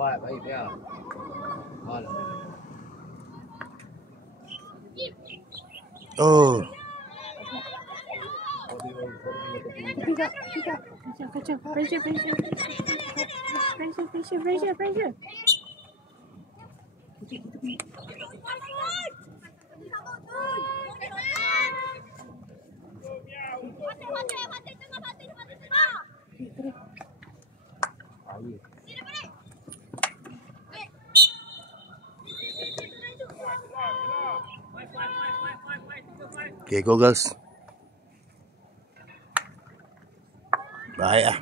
Baik ya. Oh. Tidak. Kacau. Pressure. Okay, go girls. Baik lah.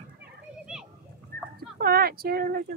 Cepat je lagi.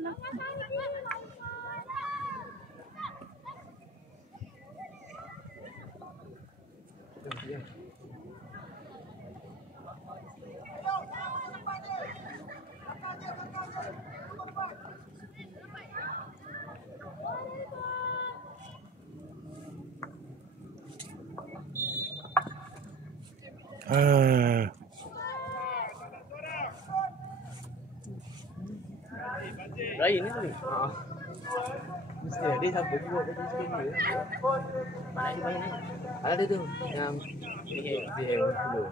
Ryan ni tu ni. Mesti dia siapa juga tadi sikit ni. Mana dia main ni? Ada tu yang dia dulu.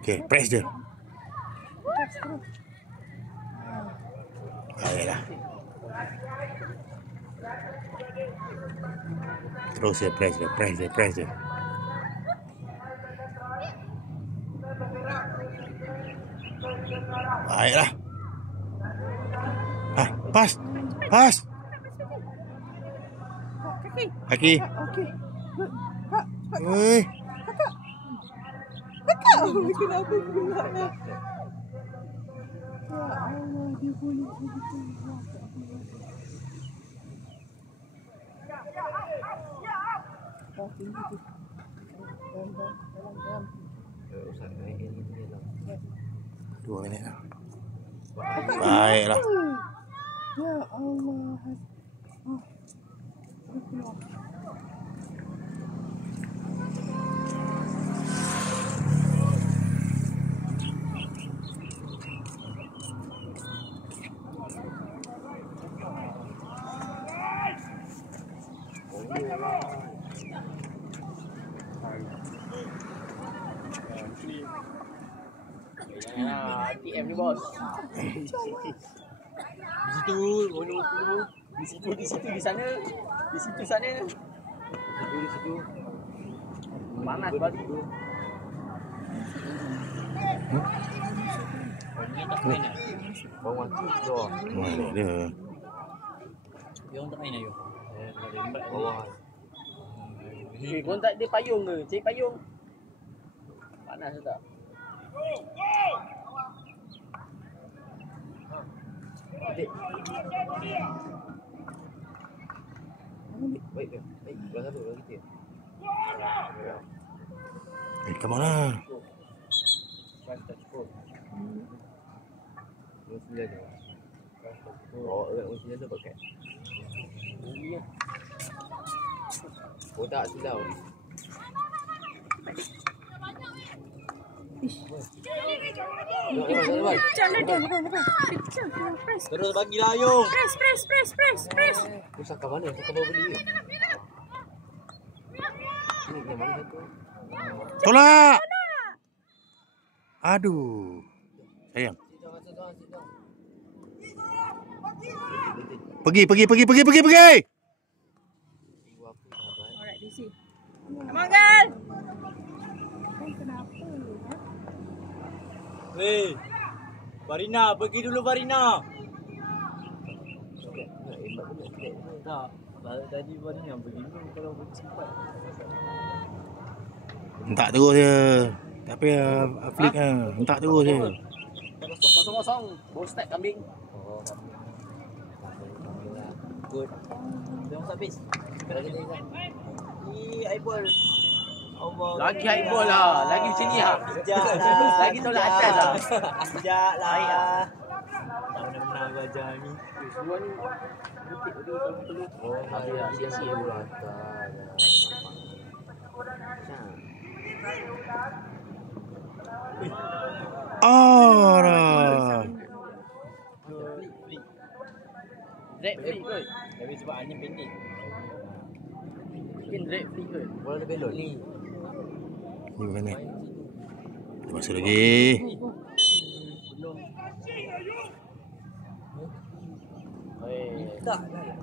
Okay, press je. Baiklah. Terus je, press je. Baiklah. Pas. Kaki. Okey. Oi. Kakak. Kenapa pula ni? Ya Allah, dia boleh begitu. Dua minit lah. Baiklah. Ya Allah. TM ni bos. Di situ, di situ di sana. Di situ. Panas batu tu. Ini tak main ah. Bawang tu bro. Mana dia? Yang tak main ayo. Bawang. Kau tak ada payung ke? Cari payung. Panas tak? Baik. Belah satu kita. Come on lah. Tak cukup. Mesti ada. Oh, mesti ada pakai. Oh tak silau. Terus bagilah Ayung. Press. Pusat kat mana? Pusat bawa beli. Ini yang mana satu? Tolak. Aduh. Sayang. Pergi. Alright, DC. Come on, girl. Kenapa? Weh. Barina, pergi dulu Barina. Tak. Tadi Barina pergi dulu kalau pergi sempat. Hentak terus je. Tapi flick lah. Hentak terus je. Kosong. Ball stack kambing. Oh, good. Tengok habis. Eyeball. Lagi eyeball lah. Lagi sini lah. Lagi tolak atas lah. Sekejap lah. Baik lah. Wajah ni. Semua ni butik tu kalau perlu. Oh, dia sisi bola atas. Oh dah. Red flick kot. Tapi sebab angin pendek. Mungkin red flick kot. Bola dia belok ni. Ni mana? Masih lagi. Belum. Tak lah.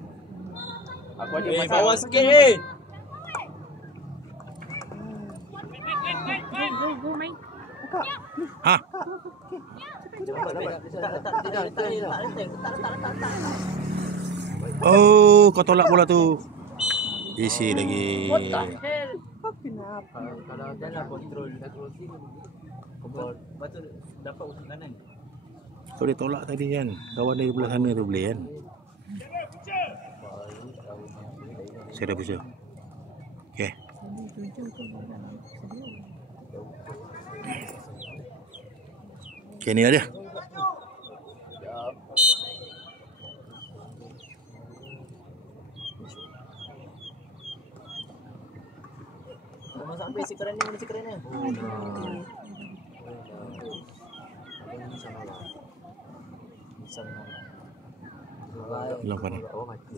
Aku ada Bawah sikit eh. Go, main. Ha. Oh, kau tolak bola tu. Isi lagi. What the hell? Kenapa? Kalau jalan kontrol crossing. Lepas tu dapat usul kanan. Kau dia tolak tadi kan. Kawan dia belah sana tu boleh kan. Saya dah pusing. Okey. Okey ni ada. Masa sampai sekarang ni mana sekarang ni? Belum pandai. Oh mati.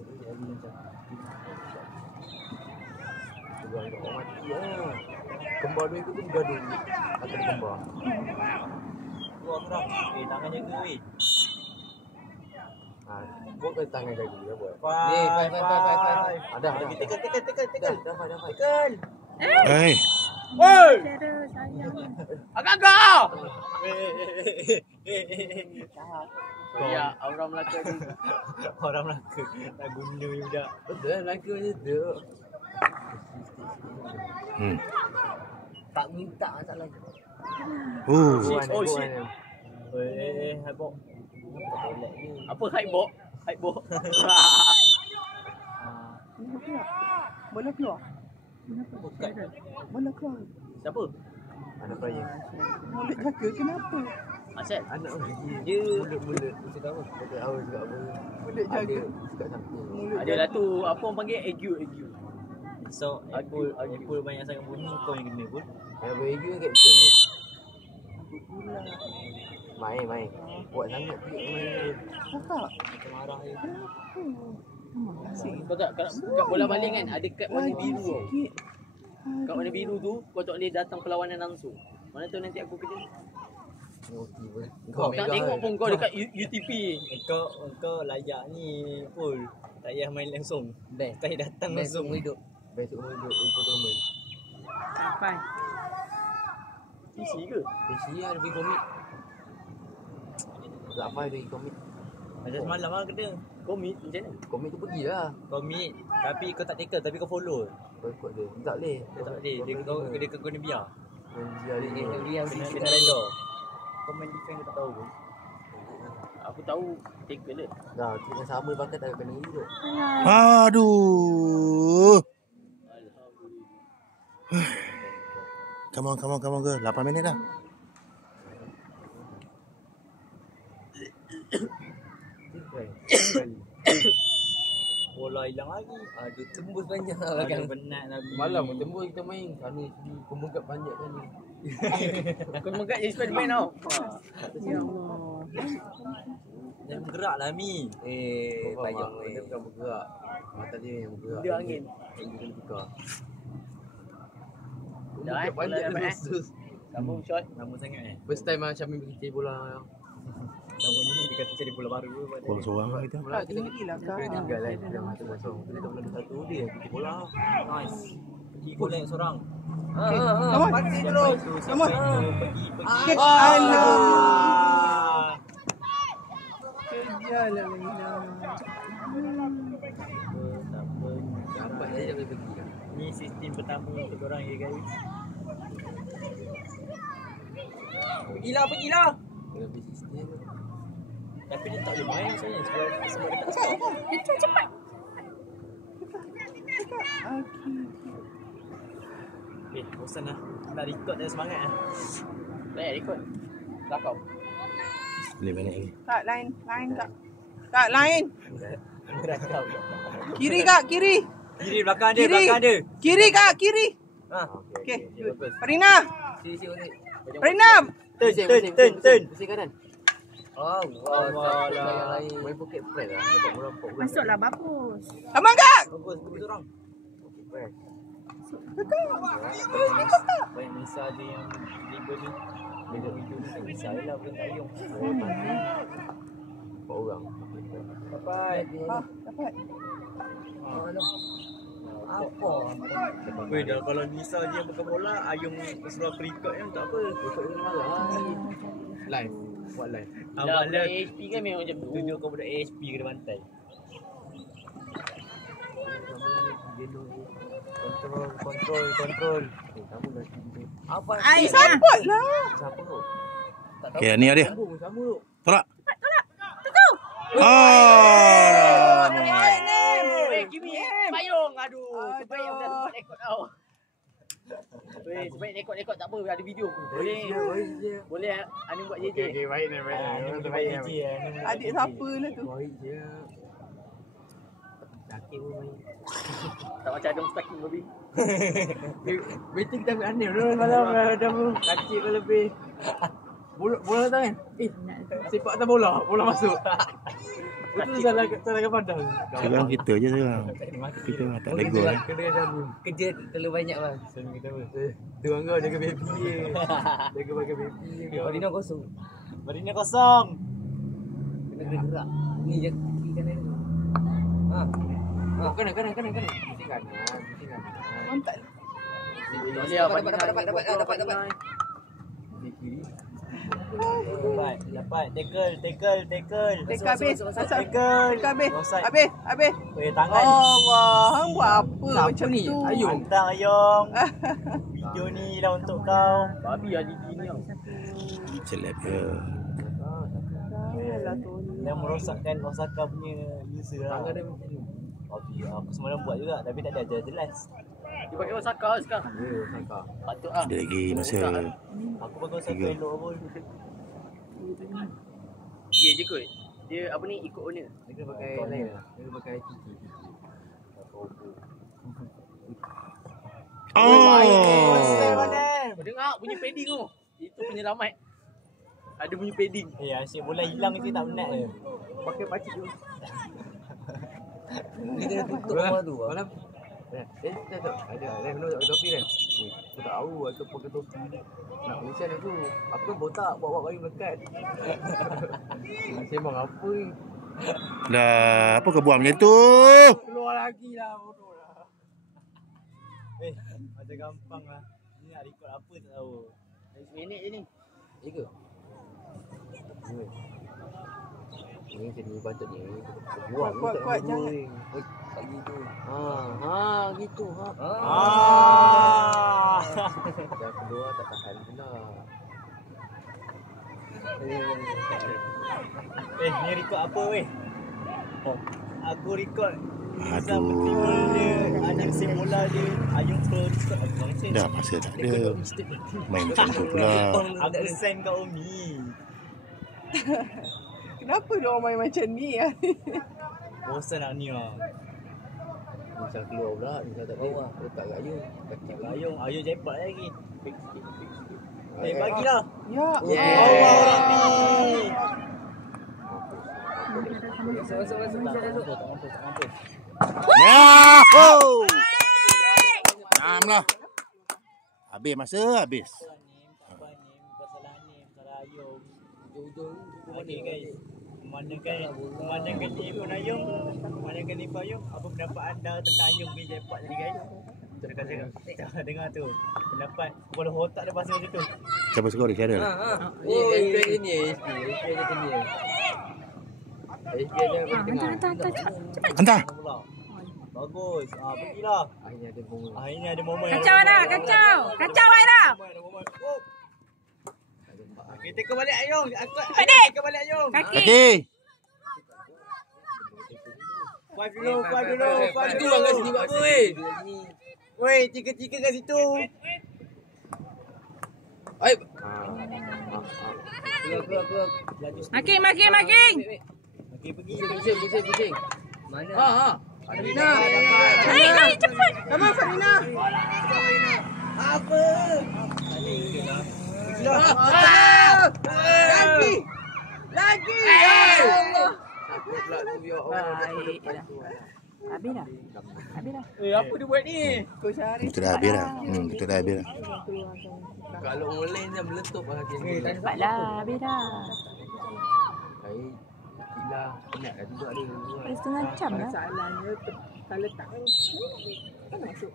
Oh mati lah. Kembar dua ikut tu gaduh. Kata dia kembar. Keluar kerap. Tangan jaga weh. Buat ke tangan jaga dia buat. Five. Ada. Tekan. Tekan. Hai. Woi! Cara sayang. Agak-agak! Ya, orang Melaka ni. Orang Melaka tak guna je budak. Betul Melaka macam tu. Tak minta masalah. Oh shit. Habok. Apa hype bok? Hype bok. Bola keluar. Kenapa? Bola keluar. Siapa? Anak player. Mulut jaga kenapa? Asal? Anak dia mulut-mulut. Mesti tahu. Dia tahu juga apa. Mulut jaga. Dekat samping. Adalah tu apa orang panggil ague. So, Agul. Apple banyak sangat bunyi kau yang kena pun. Yang beregu kat kita ni. Main. Buat sangat tu main. Kakak. Macam marah je. Kau tak kat bola baling kan ada kad warna biru tau. Sikit. Kat warna biru tu kau tak boleh datang perlawanan langsung. Mana tahu nanti aku kerja. Okey pun. Kau tak tengok pun kau dekat UTP. Kau layak ni Pul. Tak payah main langsung. Tak payah datang langsung hidup. Best umur hidup ikut tournament. Sampai. PC ke? PC ada pergi komik. Tak apa dia pergi komik. Ada semalam lah kena. Komit macam mana? Komik tu pergilah. Komik. Tapi kau tak tackle tapi kau follow. Kau ikut dia. Tak boleh. Dia tak boleh. Dia kena biar. Biar dia kena render. Kau main defense kau tak tahu pun. Aku tahu tackle dia. Dah, kita sama pakai tak kena hidup. Aduh. Come on girl. 8 minit dah. Bola hilang lagi. Ada tembus banyak lah kan. Penat lagi. Malam pun tembus kita main. Sana sini kemegat banyak kan ni. Aku megat jadi Spiderman tau. Ya Allah. Jangan bergerak lah Mi. Payung ni. Dia bukan bergerak. Mata dia yang bergerak. Dia angin. Yang dia kena tukar. Dah Banyak dapat sus. Sambung shot. Lama sangat First time macam Syamil pergi cari bola. Lama ni dia kata cari bola baru. Bola seorang lah kita. Tak tinggilah kak. Kena tinggal kan. Dalam 1-0. Kita tak boleh satu dia pergi bola. Nice. Pergi gol lain seorang. Pasti terus. Come on. Pergi. Alah. Kejalah Lina. Nampak dia boleh pergi. Ni sistem pertama untuk korang ya guys. Pergilah. Lebih sistem. Tapi dia tak boleh main sebenarnya sebab dia tak cepat. Itu cepat. Bosan lah. Nak record dah semangat lah. Tak record. Dah kau. 5 minit lagi. Tak lain kak. Tak, lain. Kiri kak, kiri. Kiri belakang dia, Kiri. belakang dia. Kiri kak, kiri. Ha. Okey. Farina. Farina. Turn. Masuklah bagus. Aman kak. Bagus orang. Banyak misal dia yang libur ni. Video-video ni tak misal lah bukan tayung. Empat orang. Dapat. Dapat. Apa? Weh, dah kalau misal dia bukan bola, Ayung suruh record yang tak apa. Record dia marah. Live. Buat live. Dah AHP kan memang macam tu. Tunjuk kau budak AHP kena bantai. Kontrol. Kamu dah tidur. Apa? Ai, support lah. Siapa tu? Okey, ni dia. Sambung. Tolak. Oh. Weh, Kimi, payung. Aduh, sebaik yang dah tempat rekod tau. Weh, sebaik rekod tak apa, ada video. Boleh Anu buat JJ. Okey, baik ni. Adik siapa lah tu? Baik je. Sakit pun main. Tak macam ada mustaqim babi. Meeting time aneh dulu malam ada kacik ke lebih. Bola tak kan? Sepak atas bola masuk. Itu salah pandang. Sekarang kita je sekarang. Kita tak ada gol. Kena sambung. Kerja terlalu banyak bang. Sambung kita apa? Tu kau jaga baby je. Jaga pakai baby. Marina kosong. Kena gerak. Ni je kiri kanan ni. Ha. Kanan. Mesti kanan. Mantap. Dapat. Di kiri. Dapat. Tackle. Tek habis. Tackle. Tek habis. Offside. Habis. Weh, tangan. Allah, hang buat apa macam ni? tu? Ayung. Antang Ayung. Video ni lah untuk kau. Babi ada gini tau. Celep je. Janganlah tu. Yang merosakkan Osaka punya user lah. Tangan dia macam ni. Babi, aku semalam buat juga tapi tak ada jelas. Dia pakai Osaka sekarang. Ya, Osaka. Patut lah. Ada lagi masa. Aku pakai Osaka Tiga. elok pun. Dia je kot. Dia apa ni ikut owner. Dia kena pakai lain lah. Dia kena pakai Kiki. Oh. Kau dengar bunyi padding tu. Itu penyelamat. Ada bunyi padding. Asyik bola hilang je tak penat je. Pakai pakcik tu. Kita dah tutup rumah tu. Malam. Tak. Ada. Kena pakai topi kan? Aku tak tahu aku pakai topi. Nak macam tu. Aku kan botak buat kayu melekat. Sembang apa ni? Dah, apa kau buat macam tu? Keluar lagi lah bodoh lah. Macam gampang lah. Ni nak record apa tak tahu. 1 minit je ni. Ya ke? Ni sini patut ni. Kuat, jangan. Tak gitu. Gitu. Dah keluar tak tahan pula. Ni record apa weh? Aku record Nisa Aduh. Petribol dia, anak bola dia, Ayung pro record aku macam. Dah masa tak ada. Main macam tu pula. Aku send kat Umi. Kenapa dia orang main macam ni? Bosan nak ni lah. Nisa keluar pula, Nisa tak bawah. Letak kat Ayung. Kacik kat Ayung. Ayung jepat lagi. Bagilah. Ya. Allah Rabbi. Yahoo! Nam lah. Habis masa, habis. Memandangkan ni pun Ayung. Memandangkan ni pun Ayung. Apa pendapat anda tentang Ayung pergi jackpot tadi guys? Dengar tu. Pendapat kepala otak dia pasal macam tu. Siapa skor dia? Syaril? Ni SP ni SP macam ni. SP dia tengah. Hantar. Bagus. Pergilah. Akhirnya ada momen. Kacau dah, kacau. Kacau dah. Kita ke balik Ayung. Adik. Ke balik Ayung. Kaki. Okey. Five dulu. Itu orang kat sini buat apa weh? Weh, tiga-tiga kat situ. Keluar. Making. Pusing. Mana? Ha. Farina. Hai, cepat. Come on, Farina. Apa? Lagi. Ya Allah. Baiklah. Habis dah. Apa dia buat ni? Kau cari. Kita dah habis dah. Kita dah habis dah. Kalau online je meletup lah kaki. Cepatlah, habis dah. Baik. Gila. Penat dah juga dia. Dah setengah jam dah. Masalahnya kalau tak kan masuk.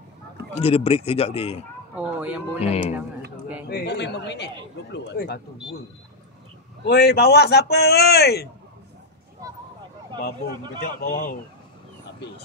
Dia ada break sekejap dia. Oh, yang bola hilang. Okey. Kau main berapa minit? 20 kan? 1 2. Woi, bawah siapa woi? Babung, kau tengok bawah tu. Habis.